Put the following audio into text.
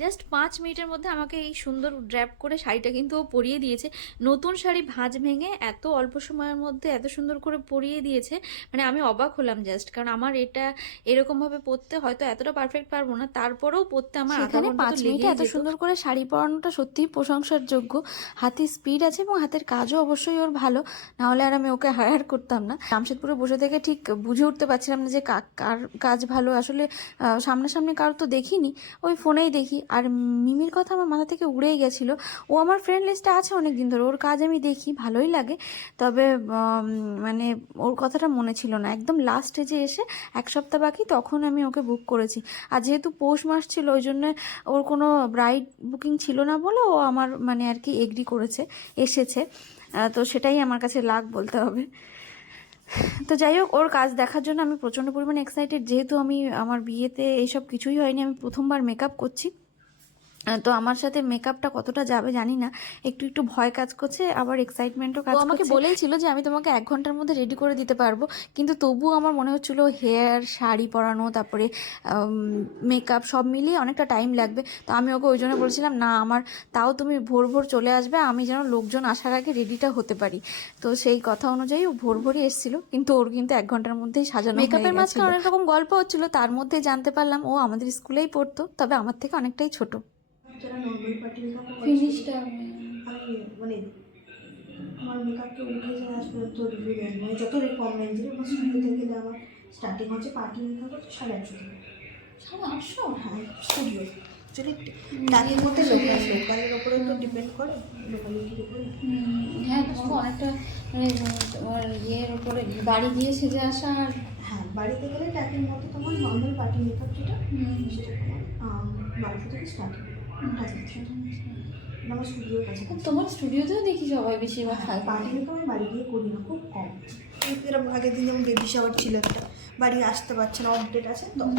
Just 5 মিনিটের মধ্যে আমাকে এই সুন্দর ড্র্যাপ করে শাড়িটা কিন্তু ও পরিয়ে দিয়েছে। নতুন শাড়ি ভাঁজ ভেঙে এত অল্প সময়ের মধ্যে এত সুন্দর করে পরিয়ে দিয়েছে, মানে আমি অবাক হলাম জাস্ট। কারণ আমার এটা এরকমভাবে পরতে হয়তো এতটা পারফেক্ট পারবো না, তারপরেও পরতে আমার আধা সেখানে ঘন্টা তো 5 মিনিটে লেগেই এত যেত। সুন্দর করে শাড়ি পরানোটা সত্যিই প্রশংসার যোগ্য। হাতে স্পিড আছে এবং হাতের কাজও অবশ্যই ওর ভালো, না হলে আর আমি ওকে হায়ার করতাম না। জামশেদপুরে বসে থেকে ঠিক বুঝে উঠতে পারছিলাম না যে কার কাজ ভালো। আসলে সামনাসামনি কারো তো দেখিনি, ওই ফোনেই দেখি। আর মিমির কথা আমার মাথা থেকে উড়েই গেছিল। ও আমার ফ্রেন্ড লিস্টে আছে অনেক দিন ধরে, ওর কাজ আমি দেখি, ভালোই লাগে। তবে মানে ওর কথাটা মনে ছিল না। একদম লাস্ট স্টেজে এসে 1 সপ্তাহ বাকি তখন আমি ওকে বুক করেছি। আর যেহেতু পৌষ মাস ছিল ওই জন্য ওর কোনো ব্রাইড বুকিং ছিল না বলে ও আমার মানে আর কি এগ্রি করেছে, এসেছে। তো সেটাই আমার কাছে লাক বলতে হবে। তো যাই হোক, ওর কাজ দেখার জন্য আমি প্রচণ্ড পরিমাণে এক্সাইটেড। যেহেতু আমার বিয়েতে এইসব কিছুই হয়নি, আমি প্রথমবার মেকআপ করছি। তো আমার সাথে মেকআপটা কতটা যাবে জানি না, একটু একটু ভয় কাজ করছে, আবার এক্সাইটমেন্টও কাজ করছে। আমাকে বলেই ছিল যে আমি তোমাকে 1 ঘন্টার মধ্যে রেডি করে দিতে পারবো, কিন্তু তবুও আমার মনে হচ্ছিল হেয়ার, শাড়ি পরানো, তারপরে মেকআপ সব মিলিয়ে অনেকটা টাইম লাগবে। তো আমি ওকে ওই জন্য বলছিলাম, না আমার তাও তুমি ভোর ভোর চলে আসবে, আমি যেন লোকজন আসার আগে রেডিটা হতে পারি। তো সেই কথা অনুযায়ী ও ভোর ভোরই এসেছিল, কিন্তু ওর কিন্তু 1 ঘন্টার মধ্যেই সাজানো হয়ে গেছিল। মেকআপের মাঝখানে অনেক রকম গল্প হচ্ছিল, তার মধ্যে জানতে পারলাম ও আমাদের স্কুলেই পড়তো, তবে আমার থেকে অনেকটাই ছোট। যারা নর্মাল পার্টি মেকআপ ফিনিশটা আমি মানে আমার মেকআপকে উঠে যায় আজ পর্যন্ত রিভিউ দেয়নি, মানে যত কম রেঞ্জের আমার স্টুডিওতে গেলে আমার স্টার্টিং হচ্ছে পার্টি মেকআপ হচ্ছে 850 টাকা। 850? হ্যাঁ, স্টুডিও অ্যাকচুয়ালি টাকের মধ্যে লোকালের ওপরে তো ডিপেন্ড করে, লোকালিটির উপরে। হ্যাঁ, তোমাকে অনেকটা মানে তোমার ইয়ের উপরে বাড়ি দিয়ে সেজে আসা। আর হ্যাঁ, বাড়িতে গেলে টাকের মধ্যে তোমার নর্মাল পার্টি মেকআপ যেটা সেটা তোমার 1200 থেকে স্টার্টিং। আমার স্টুডিওর কাছে। তোমার স্টুডিওতেও দেখি সবাই বেশিরভাগ খায়। পার্টি মেকআপ আমি বাড়ি গিয়ে করি না, খুব কম। এরকম আগের দিন যেমন বেবি শাওয়ার ছিল একটা, বাড়ি আসতে পারছে না, আপডেট আছে তখন